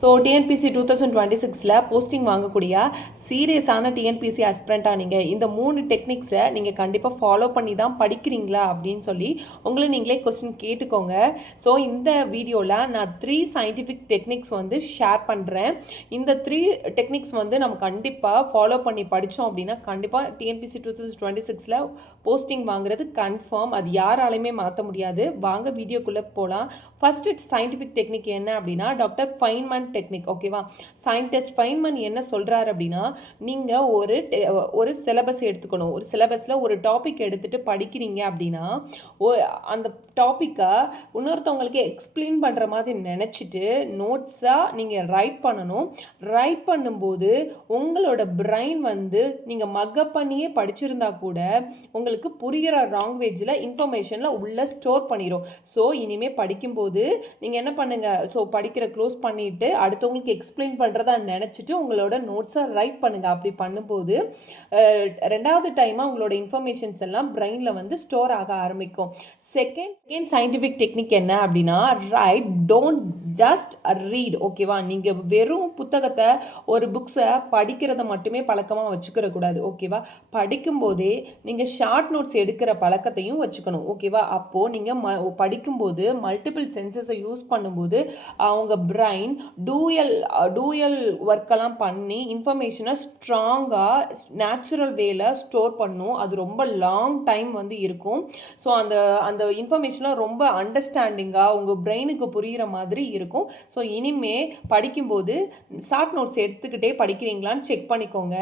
So TNPSC 2026ல் posting வாங்கக்கூடிய சீரியஸான TNPSC ஆஸ்பிரண்ட்டாக நீங்கள் இந்த 3 டெக்னிக்ஸை நீங்கள் கண்டிப்பாக ஃபாலோ பண்ணி தான் படிக்கிறீங்களா அப்படின்னு சொல்லி உங்களை நீங்களே கொஸ்டின் கேட்டுக்கோங்க. ஸோ இந்த வீடியோவில் நான் 3 சயின்டிஃபிக் டெக்னிக்ஸ் வந்து ஷேர் பண்ணுறேன். இந்த 3 டெக்னிக்ஸ் வந்து நம்ம கண்டிப்பாக ஃபாலோ பண்ணி படித்தோம் அப்படின்னா கண்டிப்பாக டிஎன்பிசி 2026ல் போஸ்டிங் வாங்குறது கன்ஃபார்ம். அது யாராலையுமே மாற்ற முடியாது. வாங்க வீடியோக்குள்ளே போகலாம். ஃபஸ்ட்டு சயின்டிஃபிக் டெக்னிக் என்ன அப்படின்னா டாக்டர் ஃபைன்மன் டெக்னிக். ஓகேவா, சயின்டிஸ்ட் ஃபைன்மன் என்ன சொல்றாரு அப்படின்னா, நீங்க ஒரு சிலபஸ் எடுத்துக்கணும். ஒரு சிலபஸ்ல ஒரு டாபிக் எடுத்துட்டு படிக்கிறீங்க அப்படின்னா அந்த டாப்பிக்கை இன்னொருத்தவங்களுக்கு எக்ஸ்பிளைன் பண்ற மாதிரி நினைச்சிட்டு நோட்ஸா நீங்க ரைட் பண்ணணும். ரைட் பண்ணும்போது உங்களோட பிரைன் வந்து நீங்க மக்கப் பண்ணியே படிச்சிருந்தா கூட உங்களுக்கு புரிகிற லாங்குவேஜில் இன்ஃபர்மேஷனில் உள்ள ஸ்டோர் பண்ணிடும். ஸோ இனிமேல் படிக்கும்போது நீங்கள் என்ன பண்ணுங்க, ஸோ படிக்கிற க்ளோஸ் பண்ணிவிட்டு அடுத்தவங்களுக்கு எக்ஸ்பிளைன் பண்ணுறதா நினச்சிட்டு உங்களோட நோட்ஸை ரைட் பண்ணுங்கள். அப்படி பண்ணும்போது ரெண்டாவது டைமாக உங்களோட இன்ஃபர்மேஷன்ஸ் எல்லாம் பிரெயினில் வந்து ஸ்டோர் ஆக ஆரம்பிக்கும். செகண்ட் சயின்டிஃபிக் டெக்னிக் என்ன அப்படின்னா, ரைட், டோன்ட் ஜஸ்ட் ரீட். ஓகேவா, நீங்கள் வெறும் புத்தகத்தை ஒரு புக்ஸை படிக்கிறத மட்டுமே பழக்கமாக வச்சுக்கிற கூடாது. ஓகேவா, படிக்கும்போதே நீங்கள் ஷார்ட் நோட்ஸ் எடுக்கிற பழக்கத்தையும் வச்சுக்கணும். ஓகேவா, அப்போது நீங்கள் படிக்கும்போது மல்டிபிள் சென்சஸை யூஸ் பண்ணும்போது அவங்க பிரைன் டூயல் ஒர்க்கெல்லாம் பண்ணி இன்ஃபர்மேஷனை ஸ்ட்ராங்காக நேச்சுரல் வேல ஸ்டோர் பண்ணும். அது ரொம்ப லாங் டைம் வந்து இருக்கும். ஸோ அந்த இன்ஃபர்மேஷனை ரொம்ப அண்டர்ஸ்டாண்டிங்காக உங்கள் பிரெயினுக்கு புரிகிற மாதிரி இருக்கும். ஸோ இனிமே படிக்கும்போது ஷார்ட் நோட்ஸ் எடுத்துக்கிட்டே படிக்கிறீங்களான்னு செக் பண்ணிக்கோங்க.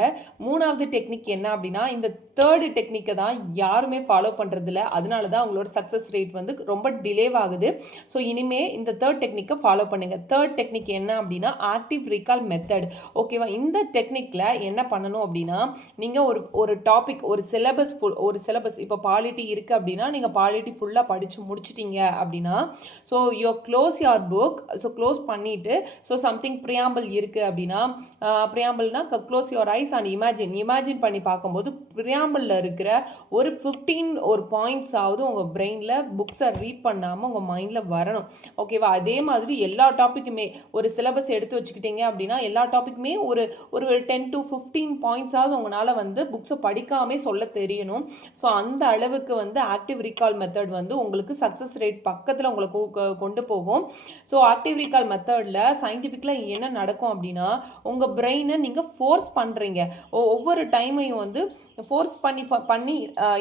மூணாவது டெக்னிக் என்ன அப்படின்னா, இந்த தேர்டு டெக்னிக்கை தான் யாருமே ஃபாலோ பண்ணுறதில்ல. அதனால தான் அவங்களோட சக்ஸஸ் ரேட் வந்து ரொம்ப டிலே ஆகுது. ஸோ இனிமே இந்த தேர்ட் டெக்னிக்கை ஃபாலோ பண்ணுங்கள். தேர்ட் டெக்னிக் என்ன அப்படின்னா, ஆக்டிவ் ரீகால் மெத்தட். ஓகேவா, இந்த டெக்னிக்கில் என்ன பண்ணணும் அப்படின்னா, நீங்கள் ஒரு டாபிக் ஒரு சிலபஸ் இப்போ பாலிட்டி இருக்குது அப்படின்னா நீங்கள் பாலிட்டி ஃபுல்லாக படித்து முடிச்சிட்டீங்க அப்படின்னா, so close your book. So close பண்ணிவிட்டு ஸோ சம்திங் ப்ரியாம்பிள் இருக்குது அப்படின்னா, ப்ரியாம்பிள்னா close your eyes and imagine பண்ணி பார்க்கும்போது ப்ரியாம்பிளில் இருக்கிற ஒரு 15 பாயிண்ட்ஸ் ஆகுது உங்கள் பிரெயினில் புக்ஸை ரீட் பண்ணாமல் உங்கள் மைண்டில் வரணும். ஓகேவா, அதே மாதிரி எல்லா டாப்பிக்குமே ஒரு சிலபஸ் எடுத்து வச்சுக்கிட்டீங்க அப்படின்னா எல்லா டாப்பிக்குமே ஒரு 10 to 15 பாயிண்ட்ஸாவது உங்களால் வந்து புக்ஸை படிக்காமே சொல்ல தெரியணும். ஸோ அந்த அளவுக்கு வந்து ஆக்டிவ் ரீகால் மெத்தட் வந்து உங்களுக்கு சக்ஸஸ் ரேட் பக்கத்தில் உங்களை கொண்டு போகும். ஸோ ஆக்டிவ் ரீகால் மெத்தடில் சயின்டிஃபிக்கில் என்ன நடக்கும் அப்படின்னா, உங்கள் பிரெயினை நீங்கள் ஃபோர்ஸ் பண்ணுறீங்க. ஒவ்வொரு டைமையும் வந்து ஃபோர்ஸ் பண்ணி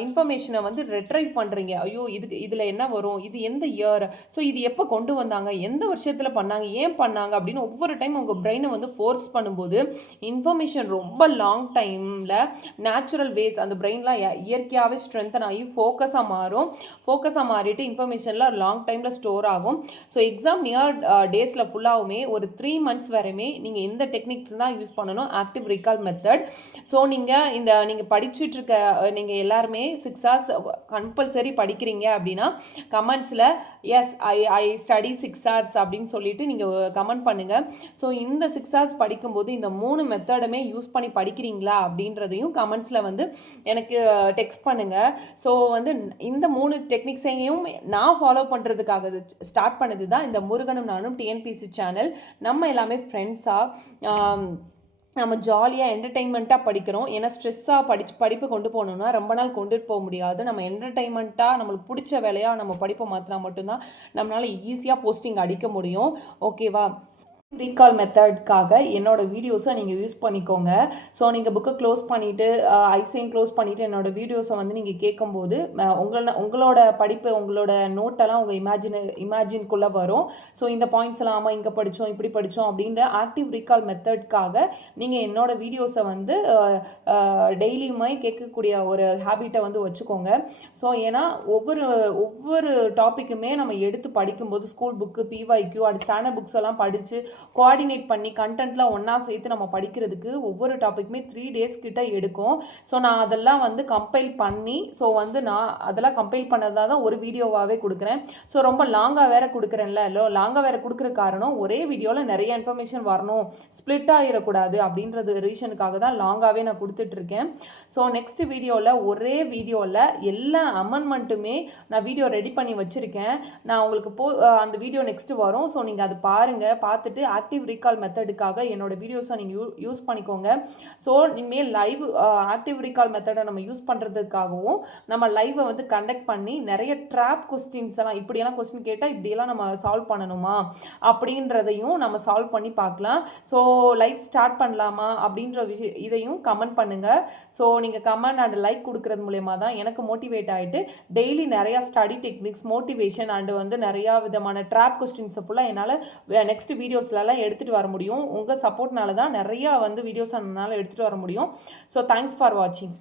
இன்ஃபர்மேஷனை வந்து ரெட்ரைவ் பண்ணுறீங்க. ஐயோ இதில் என்ன வரும், இது எந்த இயர், ஸோ இது எப்போ கொண்டு வந்தாங்க, எந்த வருஷத்தில் பண்ணாங்க, ஏன் பண்ணாங்க அப்படின்னு ஒவ்வொரு டைம் உங்கள் பிரெயினை வந்து ஃபோர்ஸ் பண்ணும்போது இன்ஃபர்மேஷன் ரொம்ப லாங் டைமில் நேச்சுரல் வேஸ் அந்த பிரெயின்லாம் இயற்கையாகவே ஸ்ட்ரென்தன் ஆகி ஃபோக்கஸாக மாறிட்டு இன்ஃபர்மேஷனில் லாங் டைமில் ஸ்டோர் ஆகும். ஸோ எக்ஸாம் நியர் டேஸில் ஃபுல்லாகவுமே ஒரு 3 months வரையுமே நீங்கள் இந்த டெக்னிக்ஸ் தான் யூஸ் பண்ணணும், ஆக்டிவ் ரீகால் மெத்தட். ஸோ நீங்கள் படிச்சுட்டு இருக்க நீங்கள் எல்லாருமே 6 hours கம்பல்சரி படிக்கிறீங்க அப்படின்னா கமெண்ட்ஸில் எஸ் ஐ ஸ்டடி 6 hours அப்படின்னு சொல்லிட்டு நீங்கள் கமெண்ட் பண்ணுங்கள். ஸோ இந்த 6 hours படிக்கும்போது இந்த 3 மெத்தடுமே யூஸ் பண்ணி படிக்கிறீங்களா அப்படின்றதையும் கமெண்ட்ஸில் வந்து எனக்கு டெக்ஸ்ட் பண்ணுங்கள். ஸோ வந்து இந்த 3 டெக்னிக்ஸையும் நான் ஃபாலோ பண்ணுறதுக்காக ஸ்டார்ட் பண்ணது தான் இந்த முருகனும் நானும் டிஎன்பிசி சேனல். நம்ம எல்லாமே ஃப்ரெண்ட்ஸாக நம்ம ஜாலியாக என்டர்டெயின்மெண்ட்டாக படிக்கிறோம். ஏன்னா ஸ்ட்ரெஸ்ஸாக படிப்பு கொண்டு போகணுன்னா ரொம்ப நாள் கொண்டுட்டு போக முடியாது. நம்ம என்டர்டெயின்மெண்ட்டாக நம்மளுக்கு பிடிச்ச வேலையாக நம்ம படிப்பை மாற்றினா மட்டும்தான் நம்மளால் ஈஸியாக போஸ்டிங் அடிக்க முடியும். ஓகேவா, ரீகால் மெத்தட்காக என்னோடய வீடியோஸை நீங்கள் யூஸ் பண்ணிக்கோங்க. ஸோ நீங்கள் புக்கை க்ளோஸ் பண்ணிவிட்டு ஐஸையும் க்ளோஸ் பண்ணிவிட்டு என்னோடய வீடியோஸை வந்து நீங்கள் கேட்கும்போது உங்களோட படிப்பு உங்களோட நோட்டெல்லாம் உங்கள் இமேஜின்குள்ளே வரும். ஸோ இந்த பாயிண்ட்ஸ் எல்லாம் ஆமாம் இங்கே படித்தோம் இப்படி படித்தோம் அப்படின்ற ஆக்டிவ் ரீகால் மெத்தட்காக நீங்கள் என்னோடய வீடியோஸை வந்து டெய்லியுமே கேட்கக்கூடிய ஒரு ஹேபிட்டை வந்து வச்சுக்கோங்க. ஸோ ஏன்னா ஒவ்வொரு டாப்பிக்குமே நம்ம எடுத்து படிக்கும்போது school book, PYQ and standard books எல்லாம் படித்து கோஆர்டினேட் பண்ணி கண்டென்ட்லாம் ஒன்றா சேர்த்து நம்ம படிக்கிறதுக்கு ஒவ்வொரு டாப்பிக்குமே 3 days கிட்ட எடுக்கும். ஸோ நான் அதெல்லாம் வந்து கம்பைல் பண்ணி நான் அதெல்லாம் கம்பைல் பண்ணதாக தான் ஒரு வீடியோவாகவே கொடுக்குறேன். ஸோ ரொம்ப லாங்காக வேறு கொடுக்குறேன்ல, லாங்காக வேறு கொடுக்குற காரணம் ஒரே வீடியோவில் நிறைய இன்ஃபர்மேஷன் வரணும், ஸ்ப்ளிட் ஆகிடக்கூடாது அப்படின்றது ரீசனுக்காக தான் லாங்காகவே நான் கொடுத்துட்ருக்கேன். ஸோ நெக்ஸ்ட் ஒரே வீடியோவில் எல்லா அமெண்ட்மெண்ட்டுமே நான் வீடியோ ரெடி பண்ணி வச்சுருக்கேன். நான் உங்களுக்கு அந்த வீடியோ நெக்ஸ்ட்டு வரும். ஸோ நீங்கள் அது பாருங்கள். பார்த்துட்டு ஆக்டிவ் ரீகால் மெத்தடுக்காக என்னோட வீடியோஸை நீங்கள் யூஸ் பண்ணிக்கோங்க. ஸோ இனிமேல் லைவ் ஆக்டிவ் ரீகால் மெத்தடை நம்ம யூஸ் பண்ணுறதுக்காகவும் நம்ம லைவை வந்து கண்டக்ட் பண்ணி நிறைய ட்ராப் கொஸ்டின்ஸ் எல்லாம் இப்படியெல்லாம் கொஸ்டின் கேட்டால் இப்படியெல்லாம் நம்ம சால்வ் பண்ணணுமா அப்படின்றதையும் நம்ம சால்வ் பண்ணி பார்க்கலாம். ஸோ லைவ் ஸ்டார்ட் பண்ணலாமா அப்படின்ற இதையும் கமெண்ட் பண்ணுங்கள். ஸோ நீங்கள் கமெண்ட் அண்ட் லைக் கொடுக்கறது மூலயமா தான் எனக்கு மோட்டிவேட் ஆகிட்டு டெய்லி நிறையா ஸ்டடி டெக்னிக்ஸ் மோட்டிவேஷன் அண்டு வந்து நிறையா விதமான ட்ராப் கொஸ்டின்ஸை ஃபுல்லாக என்னால் நெக்ஸ்ட் வீடியோஸ்லலாம் எடுத்துகிட்டு வர முடியும். உங்கள் சப்போர்ட்னால தான் நிறையா வந்து வீடியோஸ் என்னால் எடுத்துகிட்டு வர முடியும். ஸோ தேங்க்ஸ் ஃபார் வாட்சிங்.